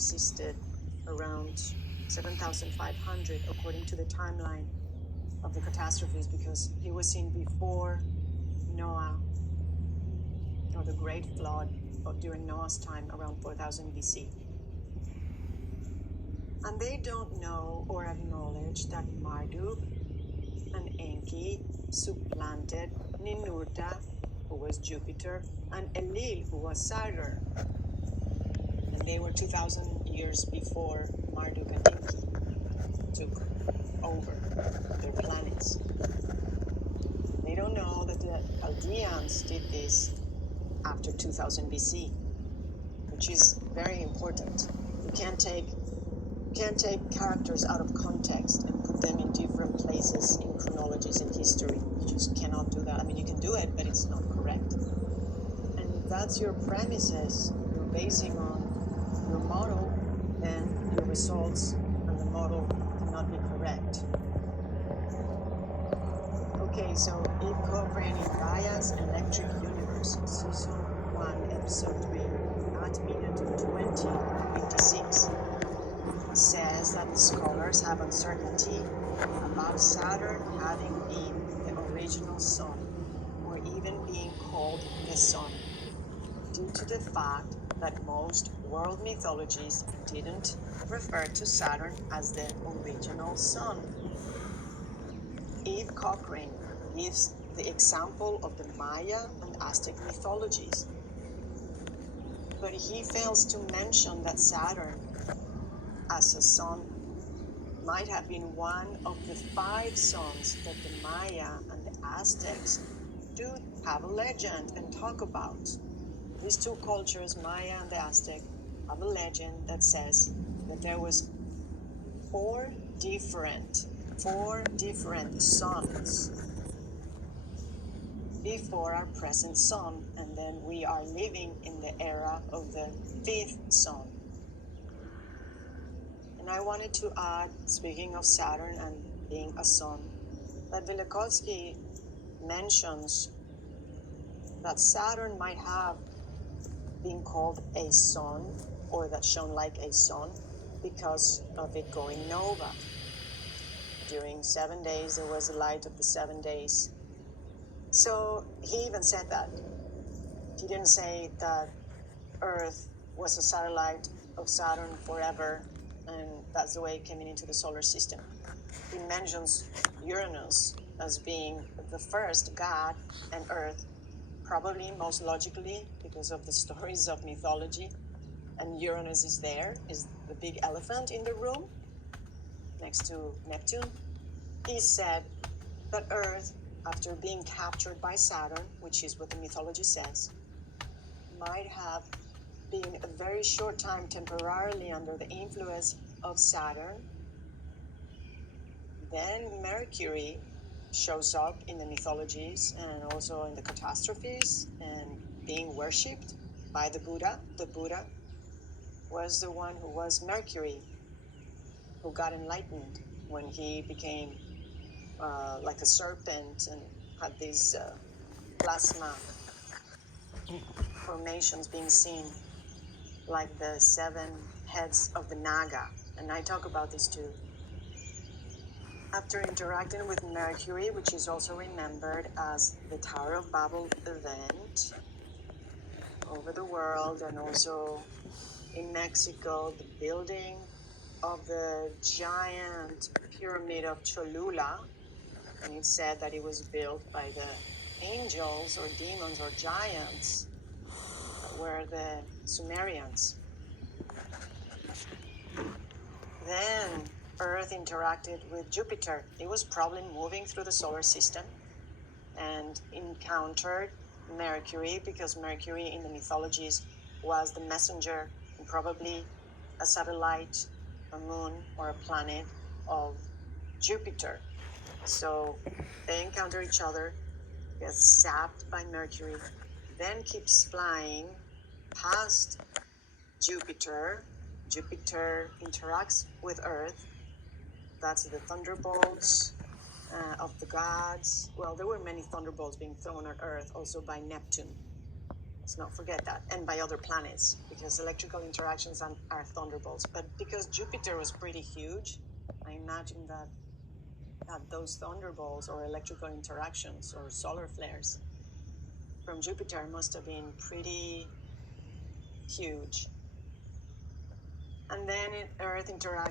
existed around 7,500 according to the timeline of the catastrophes, because he was seen before Noah, or the great flood during Noah's time around 4000 BC. And they don't know or acknowledge that Marduk and Enki supplanted Ninurta, who was Jupiter, and Enlil, who was Saturn. And they were 2000 years before Marduk and Enki took over their planets. They don't know that the Chaldeans did this after 2000 BC, which is very important. You can't take characters out of context and put them in different places in chronologies in history. You just cannot do that. I mean, you can do it, but it's not correct. And if that's your premises, you're basing on your model, then your results and the model cannot be correct. Okay, so Eve Cochrane in Gaia's Electric Universe, Season 1, Episode 3, at minute 20:56, says that the scholars have uncertainty about Saturn having been the original sun, or even being called the sun, due to the fact that most world mythologies didn't refer to Saturn as the original sun. Eve Cochrane gives the example of the Maya and Aztec mythologies, but he fails to mention that Saturn as a sun might have been one of the 5 suns that the Maya and the Aztecs do have a legend and talk about. These two cultures, Maya and the Aztec, have a legend that says that there was four different suns before our present sun, and then we are living in the era of the 5th sun. And I wanted to add, speaking of Saturn and being a sun, that Velikovsky mentions that Saturn might have been called a sun, or that shone like a sun, because of it going nova. During 7 days, there was a light of the 7 days. So he even said that. He didn't say that Earth was a satellite of Saturn forever, and that's the way it came into the solar system. He mentions Uranus as being the first god, and Earth probably most logically because of the stories of mythology. And Uranus is the big elephant in the room next to Neptune. He said that Earth, after being captured by Saturn, which is what the mythology says, might have been a very short time temporarily under the influence of Saturn. Then Mercury shows up in the mythologies and also in the catastrophes and being worshipped by the Buddha. The Buddha was the one who was Mercury, who got enlightened when he became like a serpent and had these plasma formations being seen, like the 7 heads of the Naga. And I talk about this too. After interacting with Mercury, which is also remembered as the Tower of Babel event over the world, and also in Mexico, the building of the giant pyramid of Cholula, and it's said that it was built by the angels or demons or giants that were the Sumerians. Then Earth interacted with Jupiter. It was probably moving through the solar system and encountered Mercury, because Mercury in the mythologies was the messenger and probably a satellite, a moon, or a planet of Jupiter. So they encounter each other, get zapped by Mercury, then keeps flying past Jupiter. Jupiter interacts with Earth. That's the thunderbolts of the gods. Well, there were many thunderbolts being thrown at Earth, also by Neptune. Let's not forget that. And by other planets, because electrical interactions are thunderbolts. But because Jupiter was pretty huge, I imagine that those thunderbolts or electrical interactions or solar flares from Jupiter must have been pretty huge. And then Earth interacts